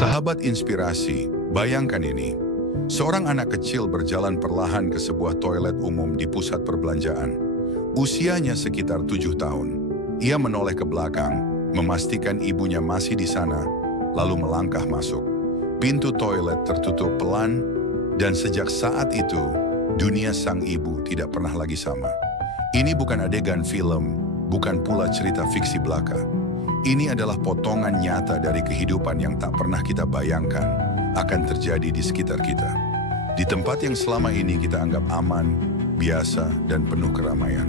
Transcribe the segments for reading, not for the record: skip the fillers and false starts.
Sahabat inspirasi, bayangkan ini. Seorang anak kecil berjalan perlahan ke sebuah toilet umum di pusat perbelanjaan. Usianya sekitar 7 tahun. Ia menoleh ke belakang, memastikan ibunya masih di sana, lalu melangkah masuk. Pintu toilet tertutup pelan, dan sejak saat itu, dunia sang ibu tidak pernah lagi sama. Ini bukan adegan film, bukan pula cerita fiksi belaka. Ini adalah potongan nyata dari kehidupan yang tak pernah kita bayangkan akan terjadi di sekitar kita. Di tempat yang selama ini kita anggap aman, biasa, dan penuh keramaian.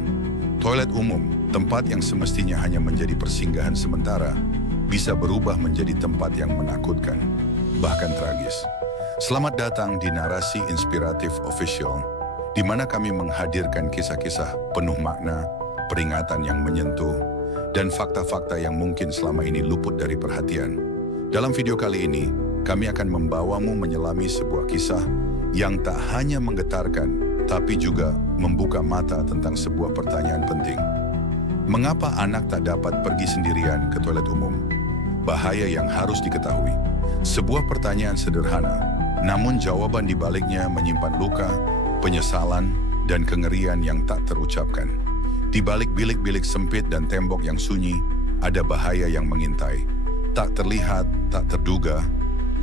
Toilet umum, tempat yang semestinya hanya menjadi persinggahan sementara, bisa berubah menjadi tempat yang menakutkan, bahkan tragis. Selamat datang di Narasi Inspiratif Official, di mana kami menghadirkan kisah-kisah penuh makna, peringatan yang menyentuh, dan fakta-fakta yang mungkin selama ini luput dari perhatian. Dalam video kali ini, kami akan membawamu menyelami sebuah kisah yang tak hanya menggetarkan, tapi juga membuka mata tentang sebuah pertanyaan penting. Mengapa anak tak dapat pergi sendirian ke toilet umum? Bahaya yang harus diketahui. Sebuah pertanyaan sederhana, namun jawaban di baliknya menyimpan luka, penyesalan, dan kengerian yang tak terucapkan. Di balik bilik-bilik sempit dan tembok yang sunyi, ada bahaya yang mengintai. Tak terlihat, tak terduga,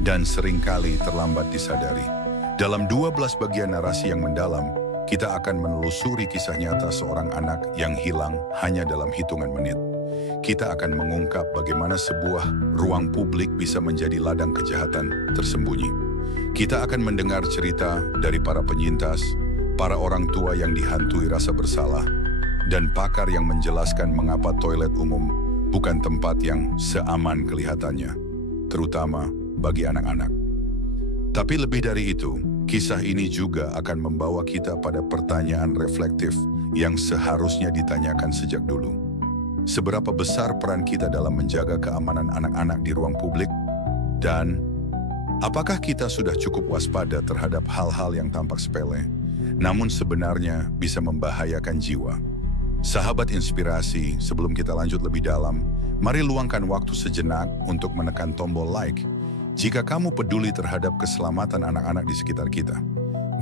dan seringkali terlambat disadari. Dalam 12 bagian narasi yang mendalam, kita akan menelusuri kisah nyata seorang anak yang hilang hanya dalam hitungan menit. Kita akan mengungkap bagaimana sebuah ruang publik bisa menjadi ladang kejahatan tersembunyi. Kita akan mendengar cerita dari para penyintas, para orang tua yang dihantui rasa bersalah, dan pakar yang menjelaskan mengapa toilet umum bukan tempat yang seaman kelihatannya, terutama bagi anak-anak. Tapi lebih dari itu, kisah ini juga akan membawa kita pada pertanyaan reflektif yang seharusnya ditanyakan sejak dulu. Seberapa besar peran kita dalam menjaga keamanan anak-anak di ruang publik? Dan apakah kita sudah cukup waspada terhadap hal-hal yang tampak sepele, namun sebenarnya bisa membahayakan jiwa? Sahabat inspirasi, sebelum kita lanjut lebih dalam, mari luangkan waktu sejenak untuk menekan tombol like jika kamu peduli terhadap keselamatan anak-anak di sekitar kita.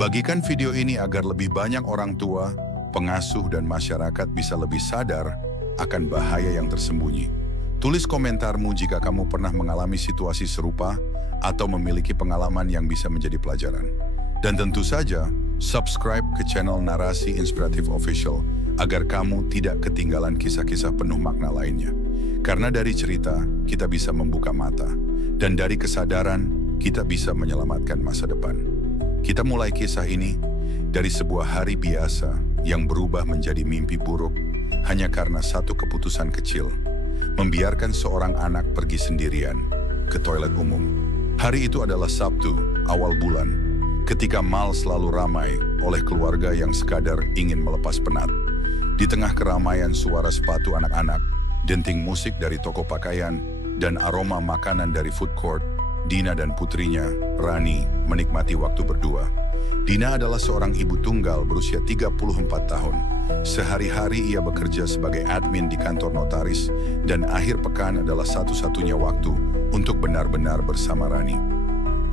Bagikan video ini agar lebih banyak orang tua, pengasuh, dan masyarakat bisa lebih sadar akan bahaya yang tersembunyi. Tulis komentarmu jika kamu pernah mengalami situasi serupa atau memiliki pengalaman yang bisa menjadi pelajaran. Dan tentu saja, subscribe ke channel Narasi Inspiratif Official agar kamu tidak ketinggalan kisah-kisah penuh makna lainnya. Karena dari cerita, kita bisa membuka mata. Dan dari kesadaran, kita bisa menyelamatkan masa depan. Kita mulai kisah ini dari sebuah hari biasa yang berubah menjadi mimpi buruk hanya karena satu keputusan kecil. Membiarkan seorang anak pergi sendirian ke toilet umum. Hari itu adalah Sabtu, awal bulan, ketika mal selalu ramai oleh keluarga yang sekadar ingin melepas penat. Di tengah keramaian suara sepatu anak-anak, denting musik dari toko pakaian, dan aroma makanan dari food court, Dina dan putrinya, Rani, menikmati waktu berdua. Dina adalah seorang ibu tunggal berusia 34 tahun. Sehari-hari ia bekerja sebagai admin di kantor notaris, dan akhir pekan adalah satu-satunya waktu untuk benar-benar bersama Rani.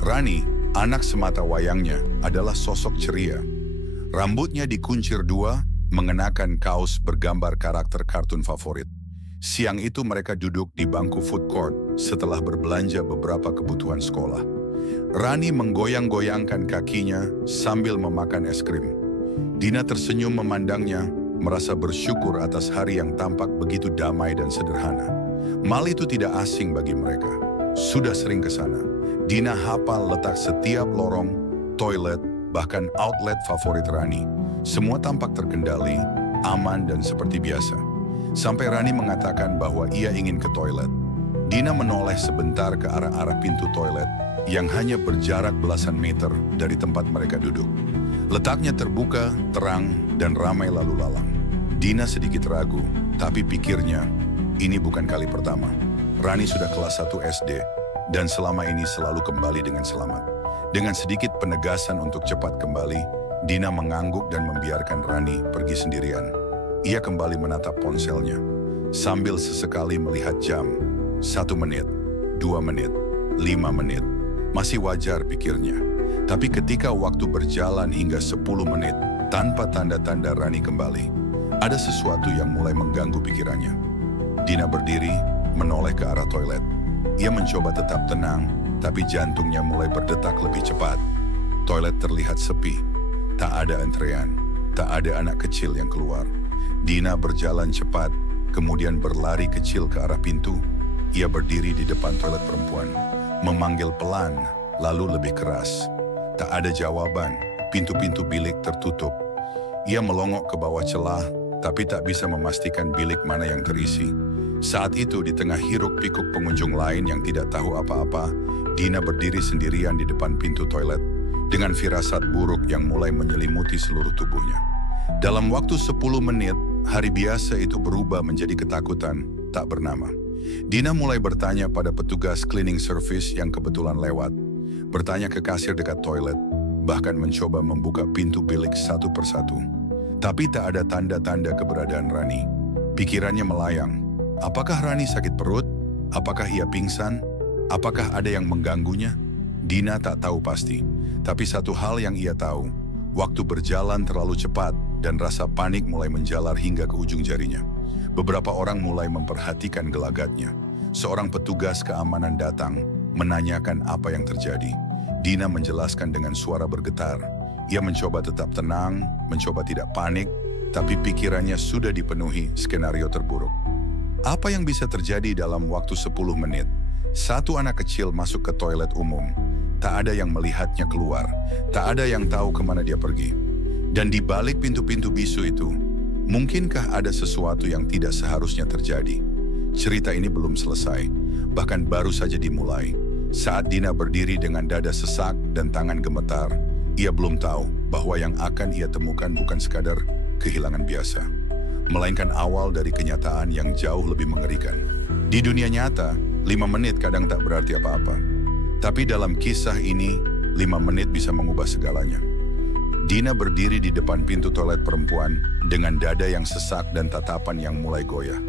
Rani, anak semata wayangnya, adalah sosok ceria. Rambutnya dikuncir dua, mengenakan kaos bergambar karakter kartun favorit. Siang itu mereka duduk di bangku food court setelah berbelanja beberapa kebutuhan sekolah. Rani menggoyang-goyangkan kakinya sambil memakan es krim. Dina tersenyum memandangnya, merasa bersyukur atas hari yang tampak begitu damai dan sederhana. Mal itu tidak asing bagi mereka. Sudah sering ke sana. Dina hafal letak setiap lorong, toilet, bahkan outlet favorit Rani. Semua tampak terkendali, aman, dan seperti biasa. Sampai Rani mengatakan bahwa ia ingin ke toilet. Dina menoleh sebentar ke arah-arah pintu toilet yang hanya berjarak belasan meter dari tempat mereka duduk. Letaknya terbuka, terang, dan ramai lalu lalang. Dina sedikit ragu, tapi pikirnya, ini bukan kali pertama. Rani sudah kelas 1 SD, dan selama ini selalu kembali dengan selamat. Dengan sedikit penegasan untuk cepat kembali, Dina mengangguk dan membiarkan Rani pergi sendirian. Ia kembali menatap ponselnya, sambil sesekali melihat jam. 1 menit, 2 menit, 5 menit. Masih wajar pikirnya. Tapi ketika waktu berjalan hingga 10 menit, tanpa tanda-tanda Rani kembali, ada sesuatu yang mulai mengganggu pikirannya. Dina berdiri, menoleh ke arah toilet. Ia mencoba tetap tenang, tapi jantungnya mulai berdetak lebih cepat. Toilet terlihat sepi. Tak ada antrean, tak ada anak kecil yang keluar. Dina berjalan cepat, kemudian berlari kecil ke arah pintu. Ia berdiri di depan toilet perempuan, memanggil pelan, lalu lebih keras. Tak ada jawaban, pintu-pintu bilik tertutup. Ia melongok ke bawah celah, tapi tak bisa memastikan bilik mana yang terisi. Saat itu di tengah hiruk-pikuk pengunjung lain yang tidak tahu apa-apa, Dina berdiri sendirian di depan pintu toilet, dengan firasat buruk yang mulai menyelimuti seluruh tubuhnya. Dalam waktu 10 menit, hari biasa itu berubah menjadi ketakutan tak bernama. Dina mulai bertanya pada petugas cleaning service yang kebetulan lewat, bertanya ke kasir dekat toilet, bahkan mencoba membuka pintu bilik satu persatu. Tapi tak ada tanda-tanda keberadaan Rani. Pikirannya melayang. Apakah Rani sakit perut? Apakah ia pingsan? Apakah ada yang mengganggunya? Dina tak tahu pasti. Tapi satu hal yang ia tahu, waktu berjalan terlalu cepat dan rasa panik mulai menjalar hingga ke ujung jarinya. Beberapa orang mulai memperhatikan gelagatnya. Seorang petugas keamanan datang, menanyakan apa yang terjadi. Dina menjelaskan dengan suara bergetar. Ia mencoba tetap tenang, mencoba tidak panik, tapi pikirannya sudah dipenuhi skenario terburuk. Apa yang bisa terjadi dalam waktu 10 menit? Satu anak kecil masuk ke toilet umum. Tak ada yang melihatnya keluar. Tak ada yang tahu kemana dia pergi. Dan di balik pintu-pintu bisu itu, mungkinkah ada sesuatu yang tidak seharusnya terjadi? Cerita ini belum selesai, bahkan baru saja dimulai. Saat Dina berdiri dengan dada sesak dan tangan gemetar, ia belum tahu bahwa yang akan ia temukan bukan sekadar kehilangan biasa, melainkan awal dari kenyataan yang jauh lebih mengerikan. Di dunia nyata, 5 menit kadang tak berarti apa-apa. Tapi dalam kisah ini, 5 menit bisa mengubah segalanya. Dina berdiri di depan pintu toilet perempuan dengan dada yang sesak dan tatapan yang mulai goyah.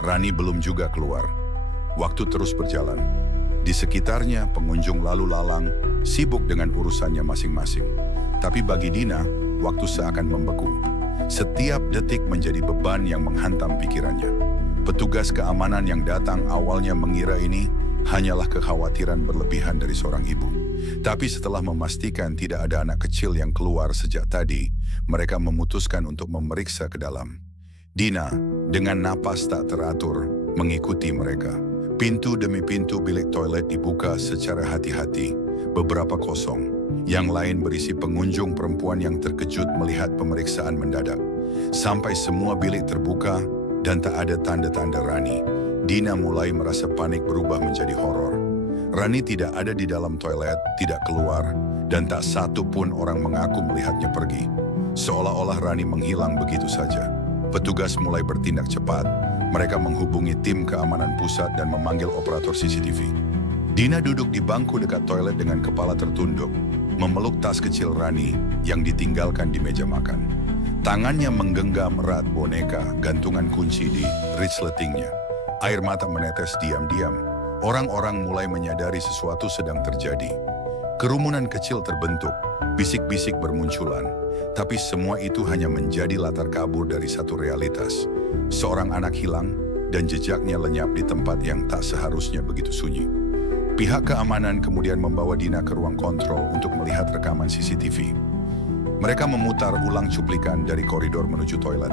Rani belum juga keluar. Waktu terus berjalan. Di sekitarnya, pengunjung lalu lalang, sibuk dengan urusannya masing-masing. Tapi bagi Dina, waktu seakan membeku. Setiap detik menjadi beban yang menghantam pikirannya. Petugas keamanan yang datang awalnya mengira ini hanyalah kekhawatiran berlebihan dari seorang ibu. Tapi setelah memastikan tidak ada anak kecil yang keluar sejak tadi, mereka memutuskan untuk memeriksa ke dalam. Dina, dengan napas tak teratur, mengikuti mereka. Pintu demi pintu bilik toilet dibuka secara hati-hati, beberapa kosong. Yang lain berisi pengunjung perempuan yang terkejut melihat pemeriksaan mendadak. Sampai semua bilik terbuka dan tak ada tanda-tanda Rani, Dina mulai merasa panik berubah menjadi horor. Rani tidak ada di dalam toilet, tidak keluar, dan tak satu pun orang mengaku melihatnya pergi. Seolah-olah Rani menghilang begitu saja. Petugas mulai bertindak cepat. Mereka menghubungi tim keamanan pusat dan memanggil operator CCTV. Dina duduk di bangku dekat toilet dengan kepala tertunduk, memeluk tas kecil Rani yang ditinggalkan di meja makan. Tangannya menggenggam erat boneka gantungan kunci di resletingnya. Air mata menetes diam-diam. Orang-orang mulai menyadari sesuatu sedang terjadi. Kerumunan kecil terbentuk, bisik-bisik bermunculan. Tapi semua itu hanya menjadi latar kabur dari satu realitas. Seorang anak hilang dan jejaknya lenyap di tempat yang tak seharusnya begitu sunyi. Pihak keamanan kemudian membawa Dina ke ruang kontrol untuk melihat rekaman CCTV. Mereka memutar ulang cuplikan dari koridor menuju toilet.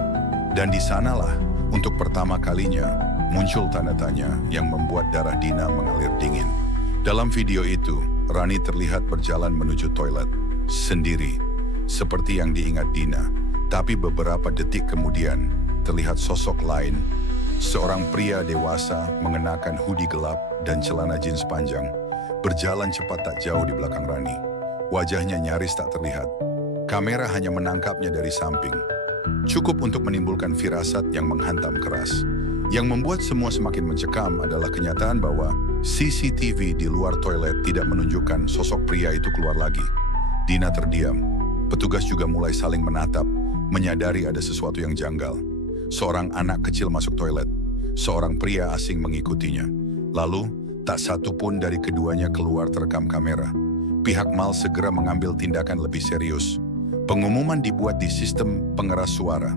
Dan di sanalah, untuk pertama kalinya, muncul tanda tanya yang membuat darah Dina mengalir dingin. Dalam video itu, Rani terlihat berjalan menuju toilet, sendiri, seperti yang diingat Dina. Tapi beberapa detik kemudian, terlihat sosok lain, seorang pria dewasa mengenakan hoodie gelap dan celana jeans panjang, berjalan cepat tak jauh di belakang Rani. Wajahnya nyaris tak terlihat. Kamera hanya menangkapnya dari samping. Cukup untuk menimbulkan firasat yang menghantam keras. Yang membuat semua semakin mencekam adalah kenyataan bahwa CCTV di luar toilet tidak menunjukkan sosok pria itu keluar lagi. Dina terdiam. Petugas juga mulai saling menatap, menyadari ada sesuatu yang janggal. Seorang anak kecil masuk toilet. Seorang pria asing mengikutinya. Lalu, Tak satu pun dari keduanya keluar terekam kamera. Pihak Mal segera mengambil tindakan lebih serius. Pengumuman dibuat di sistem pengeras suara.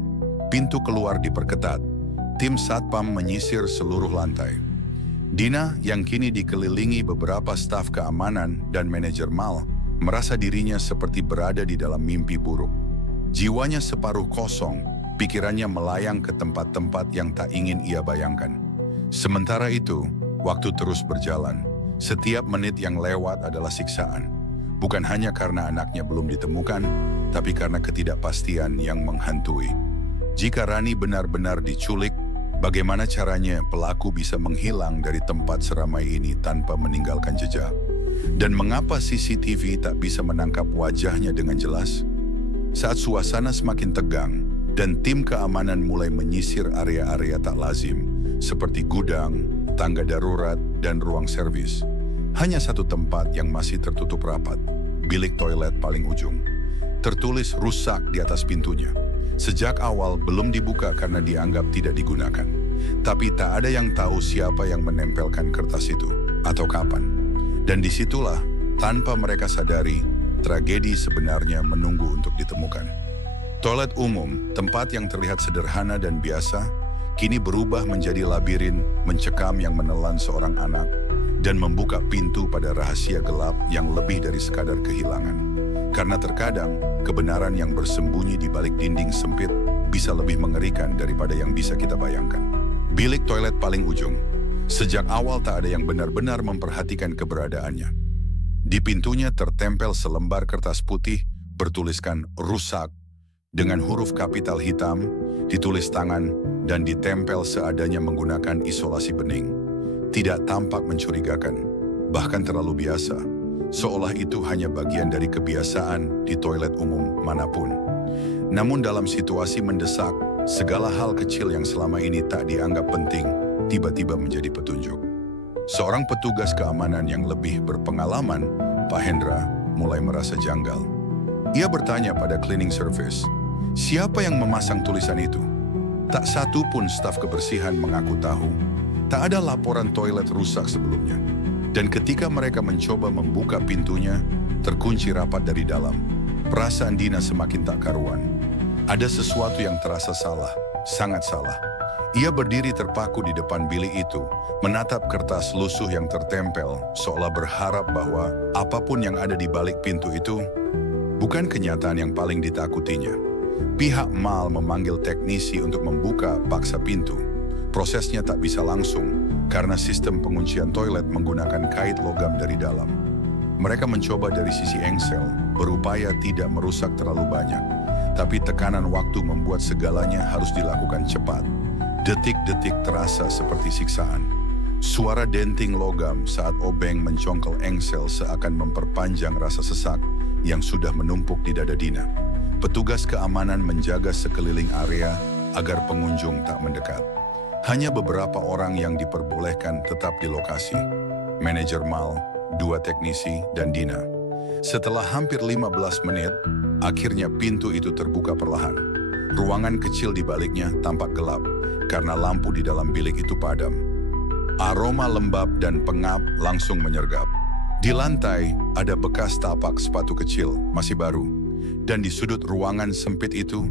Pintu keluar diperketat. Tim Satpam menyisir seluruh lantai. Dina yang kini dikelilingi beberapa staf keamanan dan manajer Mal merasa dirinya seperti berada di dalam mimpi buruk. Jiwanya separuh kosong, pikirannya melayang ke tempat-tempat yang tak ingin ia bayangkan. Sementara itu, waktu terus berjalan. Setiap menit yang lewat adalah siksaan. Bukan hanya karena anaknya belum ditemukan, tapi karena ketidakpastian yang menghantui. Jika Rani benar-benar diculik, bagaimana caranya pelaku bisa menghilang dari tempat seramai ini tanpa meninggalkan jejak? Dan mengapa CCTV tak bisa menangkap wajahnya dengan jelas? Saat suasana semakin tegang dan tim keamanan mulai menyisir area-area tak lazim, seperti gudang, tangga darurat, dan ruang servis, hanya satu tempat yang masih tertutup rapat, bilik toilet paling ujung. Tertulis rusak di atas pintunya. Sejak awal belum dibuka karena dianggap tidak digunakan. Tapi tak ada yang tahu siapa yang menempelkan kertas itu, atau kapan. Dan disitulah, tanpa mereka sadari, tragedi sebenarnya menunggu untuk ditemukan. Toilet umum, tempat yang terlihat sederhana dan biasa, kini berubah menjadi labirin mencekam yang menelan seorang anak dan membuka pintu pada rahasia gelap yang lebih dari sekadar kehilangan. Karena terkadang, kebenaran yang bersembunyi di balik dinding sempit bisa lebih mengerikan daripada yang bisa kita bayangkan. Bilik toilet paling ujung. Sejak awal tak ada yang benar-benar memperhatikan keberadaannya. Di pintunya tertempel selembar kertas putih bertuliskan rusak dengan huruf kapital hitam, ditulis tangan, dan ditempel seadanya menggunakan isolasi bening. Tidak tampak mencurigakan, bahkan terlalu biasa, seolah itu hanya bagian dari kebiasaan di toilet umum manapun. Namun dalam situasi mendesak, segala hal kecil yang selama ini tak dianggap penting, tiba-tiba menjadi petunjuk. Seorang petugas keamanan yang lebih berpengalaman, Pak Hendra, mulai merasa janggal. Ia bertanya pada cleaning service, siapa yang memasang tulisan itu? Tak satu pun staf kebersihan mengaku tahu. Tak ada laporan toilet rusak sebelumnya. Dan ketika mereka mencoba membuka pintunya, terkunci rapat dari dalam. Perasaan Dina semakin tak karuan. Ada sesuatu yang terasa salah, sangat salah. Ia berdiri terpaku di depan bilik itu, menatap kertas lusuh yang tertempel, seolah berharap bahwa apapun yang ada di balik pintu itu bukan kenyataan yang paling ditakutinya. Pihak Mal memanggil teknisi untuk membuka paksa pintu. Prosesnya tak bisa langsung karena sistem penguncian toilet menggunakan kait logam dari dalam. Mereka mencoba dari sisi engsel, berupaya tidak merusak terlalu banyak. Tapi tekanan waktu membuat segalanya harus dilakukan cepat. Detik-detik terasa seperti siksaan. Suara denting logam saat obeng mencongkel engsel seakan memperpanjang rasa sesak yang sudah menumpuk di dada Dina. Petugas keamanan menjaga sekeliling area agar pengunjung tak mendekat. Hanya beberapa orang yang diperbolehkan tetap di lokasi. Manajer Mal, 2 teknisi, dan Dina. Setelah hampir 15 menit, akhirnya pintu itu terbuka perlahan. Ruangan kecil di baliknya tampak gelap karena lampu di dalam bilik itu padam. Aroma lembab dan pengap langsung menyergap. Di lantai ada bekas tapak sepatu kecil, masih baru. Dan di sudut ruangan sempit itu,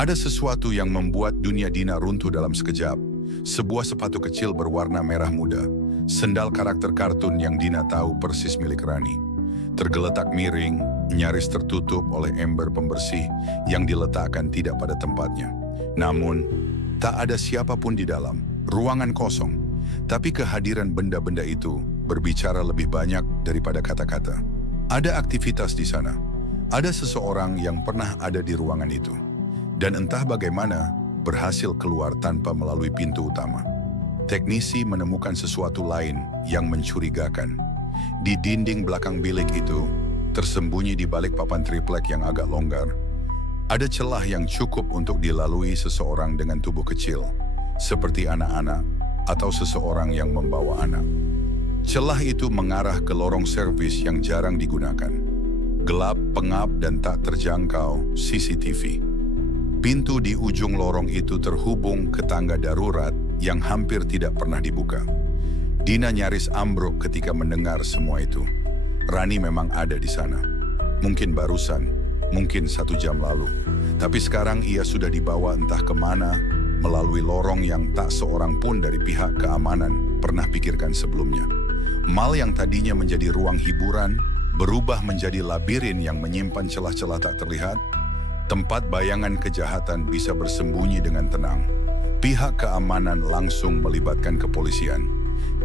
ada sesuatu yang membuat dunia Dina runtuh dalam sekejap. Sebuah sepatu kecil berwarna merah muda, sendal karakter kartun yang Dina tahu persis milik Rani. Tergeletak miring, nyaris tertutup oleh ember pembersih yang diletakkan tidak pada tempatnya. Namun, tak ada siapapun di dalam, ruangan kosong. Tapi kehadiran benda-benda itu berbicara lebih banyak daripada kata-kata. Ada aktivitas di sana. Ada seseorang yang pernah ada di ruangan itu. Dan entah bagaimana, berhasil keluar tanpa melalui pintu utama. Teknisi menemukan sesuatu lain yang mencurigakan. Di dinding belakang bilik itu, tersembunyi di balik papan triplek yang agak longgar, ada celah yang cukup untuk dilalui seseorang dengan tubuh kecil, seperti anak-anak atau seseorang yang membawa anak. Celah itu mengarah ke lorong servis yang jarang digunakan. Gelap, pengap, dan tak terjangkau CCTV. Pintu di ujung lorong itu terhubung ke tangga darurat yang hampir tidak pernah dibuka. Dina nyaris ambruk ketika mendengar semua itu. Rani memang ada di sana. Mungkin barusan, mungkin 1 jam lalu. Tapi sekarang ia sudah dibawa entah kemana, melalui lorong yang tak seorang pun dari pihak keamanan pernah pikirkan sebelumnya. Mal yang tadinya menjadi ruang hiburan, berubah menjadi labirin yang menyimpan celah-celah tak terlihat. Tempat bayangan kejahatan bisa bersembunyi dengan tenang. Pihak keamanan langsung melibatkan kepolisian.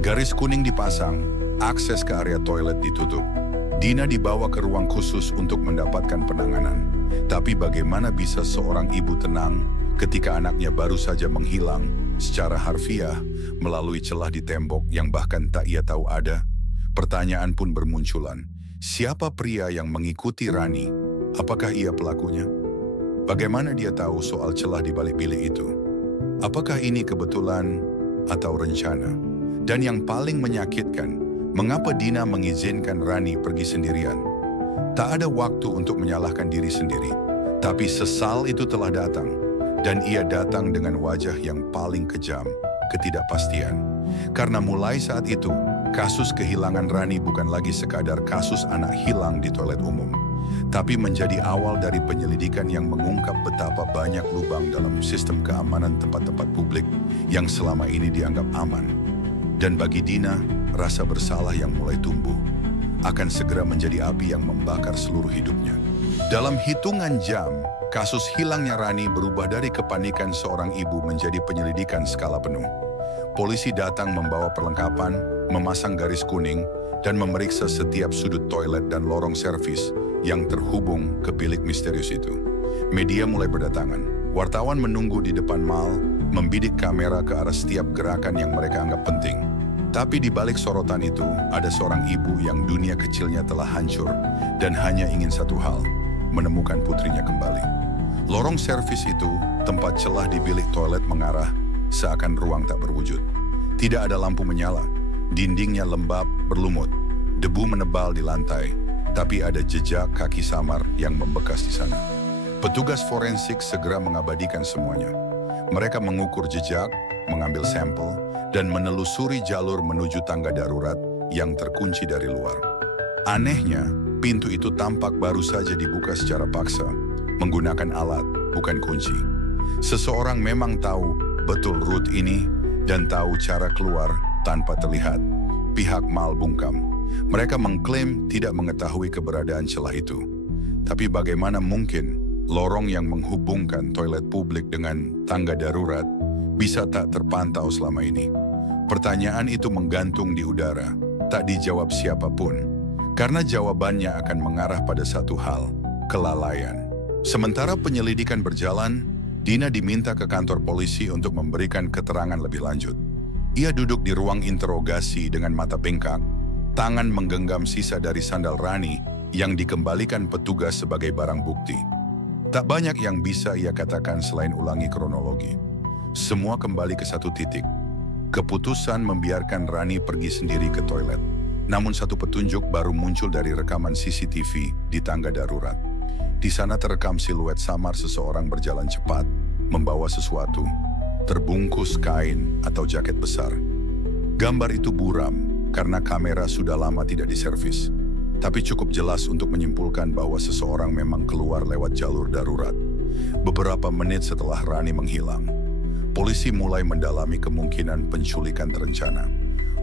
Garis kuning dipasang, akses ke area toilet ditutup. Dina dibawa ke ruang khusus untuk mendapatkan penanganan. Tapi bagaimana bisa seorang ibu tenang ketika anaknya baru saja menghilang secara harfiah melalui celah di tembok yang bahkan tak ia tahu ada? Pertanyaan pun bermunculan. Siapa pria yang mengikuti Rani? Apakah ia pelakunya? Bagaimana dia tahu soal celah di balik bilik itu? Apakah ini kebetulan atau rencana? Dan yang paling menyakitkan, mengapa Dina mengizinkan Rani pergi sendirian? Tak ada waktu untuk menyalahkan diri sendiri, tapi sesal itu telah datang, dan ia datang dengan wajah yang paling kejam, ketidakpastian. Karena mulai saat itu, kasus kehilangan Rani bukan lagi sekadar kasus anak hilang di toilet umum, tapi menjadi awal dari penyelidikan yang mengungkap betapa banyak lubang dalam sistem keamanan tempat-tempat publik yang selama ini dianggap aman. Dan bagi Dina, rasa bersalah yang mulai tumbuh akan segera menjadi api yang membakar seluruh hidupnya. Dalam hitungan jam, kasus hilangnya Rani berubah dari kepanikan seorang ibu menjadi penyelidikan skala penuh. Polisi datang membawa perlengkapan, memasang garis kuning, dan memeriksa setiap sudut toilet dan lorong servis yang terhubung ke bilik misterius itu. Media mulai berdatangan. Wartawan menunggu di depan mal, membidik kamera ke arah setiap gerakan yang mereka anggap penting. Tapi di balik sorotan itu, ada seorang ibu yang dunia kecilnya telah hancur dan hanya ingin satu hal, menemukan putrinya kembali. Lorong servis itu, tempat celah di bilik toilet mengarah, seakan ruang tak berwujud. Tidak ada lampu menyala, dindingnya lembab, berlumut, debu menebal di lantai, tapi ada jejak kaki samar yang membekas di sana. Petugas forensik segera mengabadikan semuanya. Mereka mengukur jejak, mengambil sampel, dan menelusuri jalur menuju tangga darurat yang terkunci dari luar. Anehnya, pintu itu tampak baru saja dibuka secara paksa, menggunakan alat, bukan kunci. Seseorang memang tahu betul rute ini dan tahu cara keluar tanpa terlihat. Pihak mal bungkam. Mereka mengklaim tidak mengetahui keberadaan celah itu. Tapi bagaimana mungkin lorong yang menghubungkan toilet publik dengan tangga darurat bisa tak terpantau selama ini? Pertanyaan itu menggantung di udara, tak dijawab siapapun. Karena jawabannya akan mengarah pada satu hal, kelalaian. Sementara penyelidikan berjalan, Dina diminta ke kantor polisi untuk memberikan keterangan lebih lanjut. Ia duduk di ruang interogasi dengan mata bengkak, tangan menggenggam sisa dari sandal Rani yang dikembalikan petugas sebagai barang bukti. Tak banyak yang bisa ia katakan selain ulangi kronologi. Semua kembali ke satu titik. Keputusan membiarkan Rani pergi sendiri ke toilet. Namun satu petunjuk baru muncul dari rekaman CCTV di tangga darurat. Di sana terekam siluet samar seseorang berjalan cepat, membawa sesuatu, terbungkus kain atau jaket besar. Gambar itu buram karena kamera sudah lama tidak diservis. Tapi cukup jelas untuk menyimpulkan bahwa seseorang memang keluar lewat jalur darurat. Beberapa menit setelah Rani menghilang, polisi mulai mendalami kemungkinan penculikan terencana.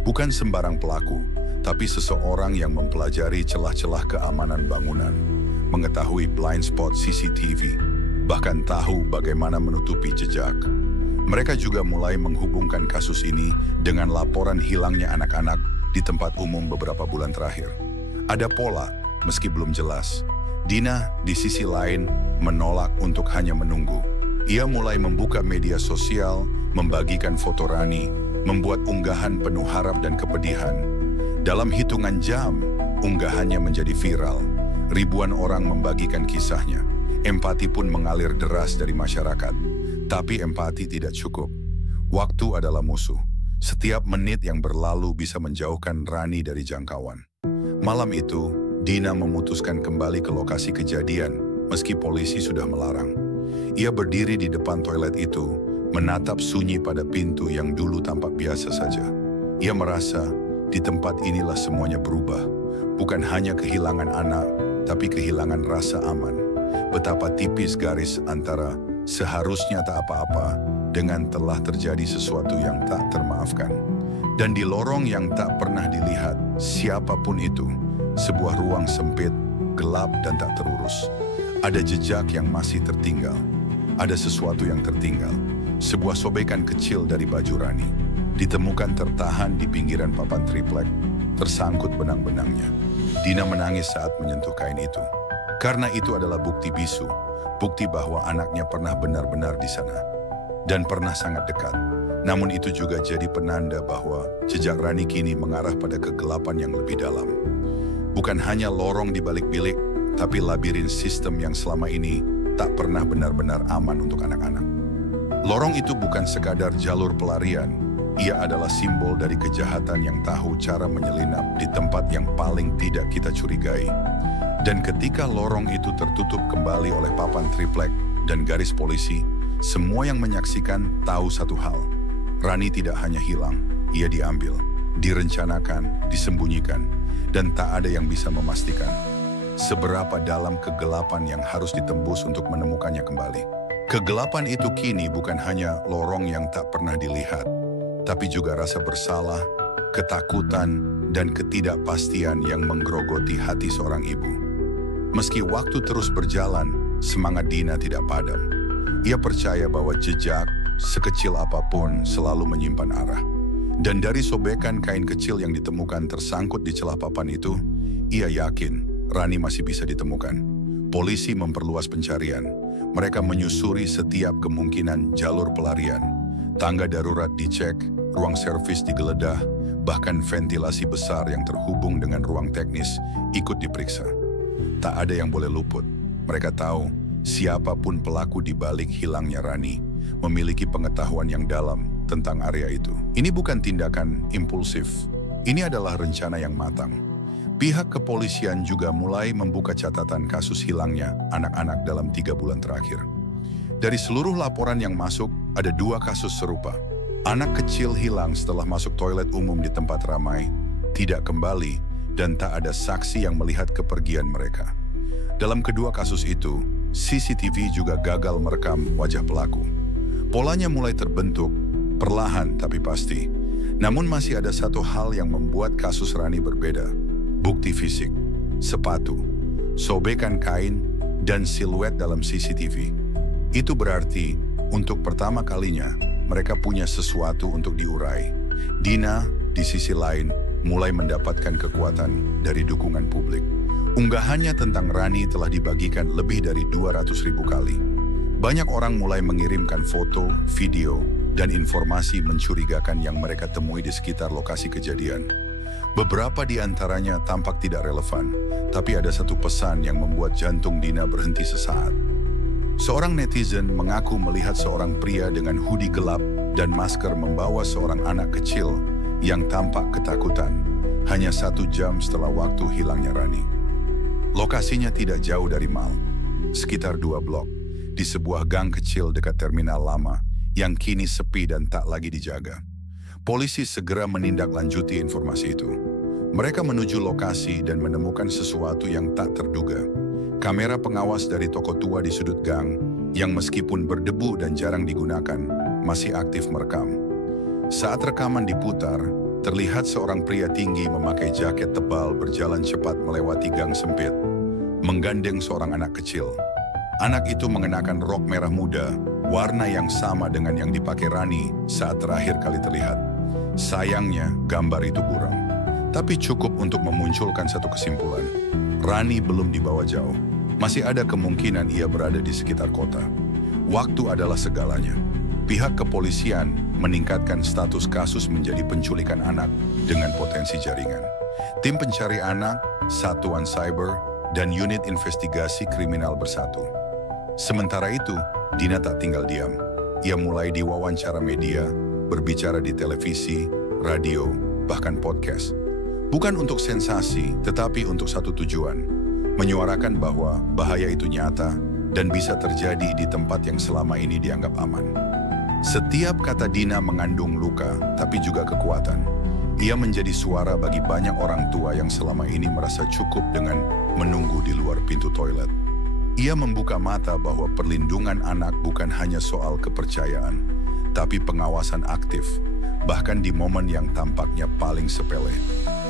Bukan sembarang pelaku, tapi seseorang yang mempelajari celah-celah keamanan bangunan, mengetahui blind spot CCTV, bahkan tahu bagaimana menutupi jejak. Mereka juga mulai menghubungkan kasus ini dengan laporan hilangnya anak-anak di tempat umum beberapa bulan terakhir. Ada pola, meski belum jelas. Dina, di sisi lain, menolak untuk hanya menunggu. Ia mulai membuka media sosial, membagikan foto Rani, membuat unggahan penuh harap dan kepedihan. Dalam hitungan jam, unggahannya menjadi viral. Ribuan orang membagikan kisahnya. Empati pun mengalir deras dari masyarakat. Tapi empati tidak cukup. Waktu adalah musuh. Setiap menit yang berlalu bisa menjauhkan Rani dari jangkauan. Malam itu, Dina memutuskan kembali ke lokasi kejadian, meski polisi sudah melarang. Ia berdiri di depan toilet itu, menatap sunyi pada pintu yang dulu tampak biasa saja. Ia merasa di tempat inilah semuanya berubah. Bukan hanya kehilangan anak, tapi kehilangan rasa aman. Betapa tipis garis antara seharusnya tak apa-apa dengan telah terjadi sesuatu yang tak termaafkan. Dan di lorong yang tak pernah dilihat siapapun itu, sebuah ruang sempit, gelap dan tak terurus. Ada jejak yang masih tertinggal. Ada sesuatu yang tertinggal. Sebuah sobekan kecil dari baju Rani. Ditemukan tertahan di pinggiran papan triplek, tersangkut benang-benangnya. Dina menangis saat menyentuh kain itu. Karena itu adalah bukti bisu, bukti bahwa anaknya pernah benar-benar di sana. Dan pernah sangat dekat. Namun itu juga jadi penanda bahwa jejak Rani kini mengarah pada kegelapan yang lebih dalam. Bukan hanya lorong di balik bilik, tapi labirin sistem yang selama ini tak pernah benar-benar aman untuk anak-anak. Lorong itu bukan sekadar jalur pelarian, ia adalah simbol dari kejahatan yang tahu cara menyelinap di tempat yang paling tidak kita curigai. Dan ketika lorong itu tertutup kembali oleh papan triplek dan garis polisi, semua yang menyaksikan tahu satu hal. Rani tidak hanya hilang, ia diambil, direncanakan, disembunyikan, dan tak ada yang bisa memastikan seberapa dalam kegelapan yang harus ditembus untuk menemukannya kembali. Kegelapan itu kini bukan hanya lorong yang tak pernah dilihat, tapi juga rasa bersalah, ketakutan, dan ketidakpastian yang menggerogoti hati seorang ibu. Meski waktu terus berjalan, semangat Dina tidak padam. Ia percaya bahwa jejak, sekecil apapun, selalu menyimpan arah. Dan dari sobekan kain kecil yang ditemukan tersangkut di celah papan itu, ia yakin Rani masih bisa ditemukan. Polisi memperluas pencarian. Mereka menyusuri setiap kemungkinan jalur pelarian. Tangga darurat dicek, ruang servis digeledah, bahkan ventilasi besar yang terhubung dengan ruang teknis ikut diperiksa. Tak ada yang boleh luput. Mereka tahu siapapun pelaku di balik hilangnya Rani memiliki pengetahuan yang dalam tentang area itu. Ini bukan tindakan impulsif. Ini adalah rencana yang matang. Pihak kepolisian juga mulai membuka catatan kasus hilangnya anak-anak dalam 3 bulan terakhir. Dari seluruh laporan yang masuk, ada 2 kasus serupa. Anak kecil hilang setelah masuk toilet umum di tempat ramai, tidak kembali, dan tak ada saksi yang melihat kepergian mereka. Dalam kedua kasus itu, CCTV juga gagal merekam wajah pelaku. Polanya mulai terbentuk, perlahan tapi pasti. Namun masih ada satu hal yang membuat kasus Rani berbeda. Bukti fisik, sepatu, sobekan kain, dan siluet dalam CCTV. Itu berarti, untuk pertama kalinya, mereka punya sesuatu untuk diurai. Dina, di sisi lain, mulai mendapatkan kekuatan dari dukungan publik. Unggahannya tentang Rani telah dibagikan lebih dari 200.000 kali. Banyak orang mulai mengirimkan foto, video, dan informasi mencurigakan yang mereka temui di sekitar lokasi kejadian. Beberapa di antaranya tampak tidak relevan, tapi ada satu pesan yang membuat jantung Dina berhenti sesaat. Seorang netizen mengaku melihat seorang pria dengan hoodie gelap dan masker membawa seorang anak kecil yang tampak ketakutan, hanya 1 jam setelah waktu hilangnya Rani. Lokasinya tidak jauh dari mal, sekitar 2 blok, di sebuah gang kecil dekat terminal lama yang kini sepi dan tak lagi dijaga. Polisi segera menindaklanjuti informasi itu. Mereka menuju lokasi dan menemukan sesuatu yang tak terduga. Kamera pengawas dari toko tua di sudut gang, yang meskipun berdebu dan jarang digunakan, masih aktif merekam. Saat rekaman diputar, terlihat seorang pria tinggi memakai jaket tebal berjalan cepat melewati gang sempit, menggandeng seorang anak kecil. Anak itu mengenakan rok merah muda, warna yang sama dengan yang dipakai Rani saat terakhir kali terlihat. Sayangnya, gambar itu buram. Tapi cukup untuk memunculkan satu kesimpulan. Rani belum dibawa jauh. Masih ada kemungkinan ia berada di sekitar kota. Waktu adalah segalanya. Pihak kepolisian meningkatkan status kasus menjadi penculikan anak dengan potensi jaringan. Tim pencari anak, satuan cyber, dan unit investigasi kriminal bersatu. Sementara itu, Dina tak tinggal diam. Ia mulai diwawancara media, berbicara di televisi, radio, bahkan podcast. Bukan untuk sensasi, tetapi untuk satu tujuan. Menyuarakan bahwa bahaya itu nyata dan bisa terjadi di tempat yang selama ini dianggap aman. Setiap kata Dina mengandung luka, tapi juga kekuatan. Ia menjadi suara bagi banyak orang tua yang selama ini merasa cukup dengan menunggu di luar pintu toilet. Ia membuka mata bahwa perlindungan anak bukan hanya soal kepercayaan, tapi pengawasan aktif, bahkan di momen yang tampaknya paling sepele.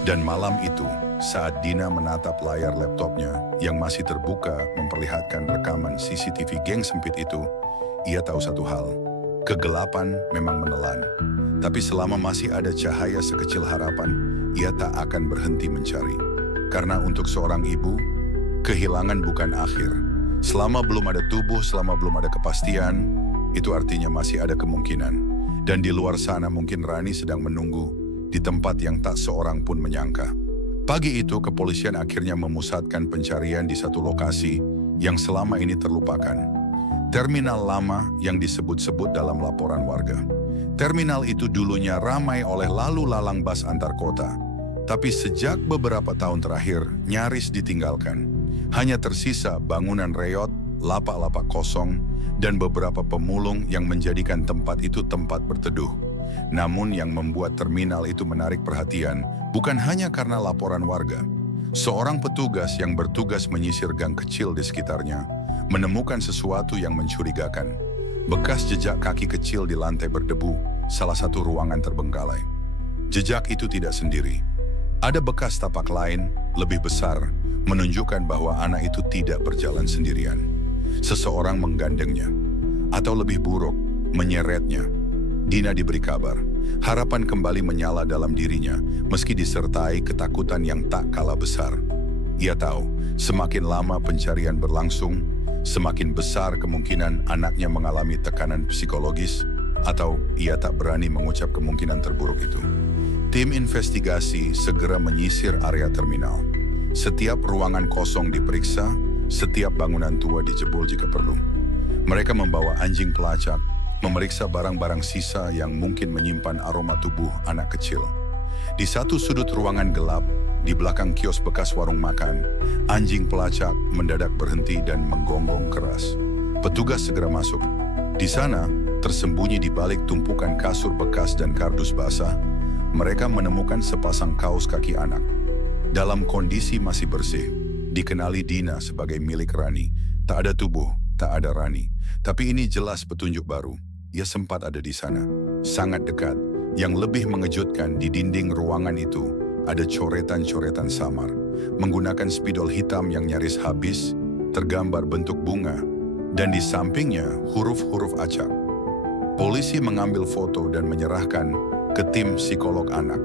Dan malam itu, saat Dina menatap layar laptopnya yang masih terbuka memperlihatkan rekaman CCTV geng sempit itu, ia tahu satu hal. Kegelapan memang menelan, tapi selama masih ada cahaya sekecil harapan, ia tak akan berhenti mencari. Karena untuk seorang ibu, kehilangan bukan akhir. Selama belum ada tubuh, selama belum ada kepastian, itu artinya masih ada kemungkinan. Dan di luar sana mungkin Rani sedang menunggu di tempat yang tak seorang pun menyangka. Pagi itu kepolisian akhirnya memusatkan pencarian di satu lokasi yang selama ini terlupakan. Terminal lama yang disebut-sebut dalam laporan warga. Terminal itu dulunya ramai oleh lalu lalang bus antar kota. Tapi sejak beberapa tahun terakhir nyaris ditinggalkan. Hanya tersisa bangunan reot, lapak-lapak kosong, dan beberapa pemulung yang menjadikan tempat itu tempat berteduh. Namun yang membuat terminal itu menarik perhatian bukan hanya karena laporan warga. Seorang petugas yang bertugas menyisir gang kecil di sekitarnya menemukan sesuatu yang mencurigakan. Bekas jejak kaki kecil di lantai berdebu, salah satu ruangan terbengkalai. Jejak itu tidak sendiri. Ada bekas tapak lain, lebih besar, menunjukkan bahwa anak itu tidak berjalan sendirian. Seseorang menggandengnya, atau lebih buruk, menyeretnya. Dina diberi kabar. Harapan kembali menyala dalam dirinya, meski disertai ketakutan yang tak kalah besar. Ia tahu, semakin lama pencarian berlangsung, semakin besar kemungkinan anaknya mengalami tekanan psikologis, atau ia tak berani mengucap kemungkinan terburuk itu. Tim investigasi segera menyisir area terminal. Setiap ruangan kosong diperiksa, setiap bangunan tua dijebol jika perlu. Mereka membawa anjing pelacak, memeriksa barang-barang sisa yang mungkin menyimpan aroma tubuh anak kecil. Di satu sudut ruangan gelap, di belakang kios bekas warung makan, anjing pelacak mendadak berhenti dan menggonggong keras. Petugas segera masuk. Di sana, tersembunyi di balik tumpukan kasur bekas dan kardus basah, mereka menemukan sepasang kaos kaki anak. Dalam kondisi masih bersih, dikenali Dina sebagai milik Rani. Tak ada tubuh, tak ada Rani. Tapi ini jelas petunjuk baru. Ia sempat ada di sana, sangat dekat. Yang lebih mengejutkan, di dinding ruangan itu ada coretan-coretan samar. Menggunakan spidol hitam yang nyaris habis, tergambar bentuk bunga, dan di sampingnya huruf-huruf acak. Polisi mengambil foto dan menyerahkan ke tim psikolog anak.